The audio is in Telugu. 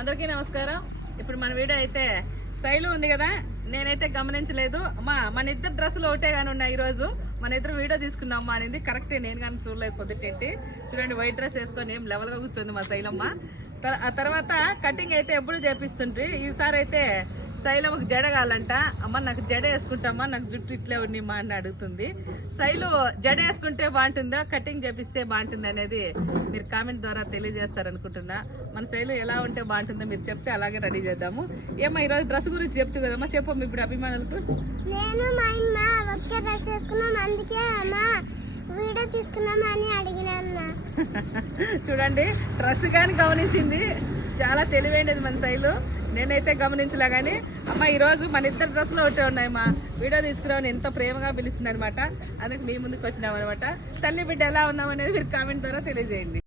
అందరికీ నమస్కారం. ఇప్పుడు మన వీడియో అయితే శైలు ఉంది కదా నేనైతే గమనించలేదు. అమ్మా మన ఇద్దరు డ్రెస్సులు ఒకటే కానీ ఉన్నాయి ఈరోజు. మన ఇద్దరు వీడియో తీసుకున్నాం అమ్మా అనేది. కరెక్టే నేను కానీ చూడలేదు పొద్దుటేంటి. చూడండి వైట్ డ్రెస్ వేసుకొని ఏం లెవెల్గా కూర్చుంది మా శైలమ్మ. తర్వాత కటింగ్ అయితే ఎప్పుడు చేపిస్తుంటే ఈసారి అయితే శైలమ్మకు జడ కావాలంట అమ్మ నాకు జడ వేసుకుంటామా? నాకు జుట్టు ఇట్లే ఉంది మా అని అడుగుతుంది. శైలు జడ వేసుకుంటే బాగుంటుందా? కటింగ్ చేపిస్తే బాగుంటుంది అనేది మీరు కామెంట్ ద్వారా తెలియజేస్తారనుకుంటున్నా. మన శైలు ఎలా ఉంటే బాగుంటుందో మీరు చెప్తే అలాగే రెడీ చేద్దాము. ఏమ్మా ఈరోజు డ్రెస్ గురించి చెప్తూ కదమ్మా చెప్పమ్మా ఇప్పుడు అభిమానులకు. నేను మా అమ్మ ఒకే డ్రెస్ వేసుకున్నాం అందుకే అమ్మ వీడియో అడిగినా చూడండి డ్రెస్ కానీ గమనించింది. చాలా తెలివైనది మన శైలు. నేనైతే గమనించలే కానీ అమ్మ ఈరోజు మన ఇద్దరు డ్రెస్సులు ఒకటే ఉన్నాయి మా. వీడియో తీసుకురావని ఎంతో ప్రేమగా పిలిచిందనమాట. అందుకు మీ ముందుకు వచ్చినాం అనమాట తల్లి బిడ్డ ఎలా ఉన్నామనేది మీరు కామెంట్ ద్వారా తెలియజేయండి.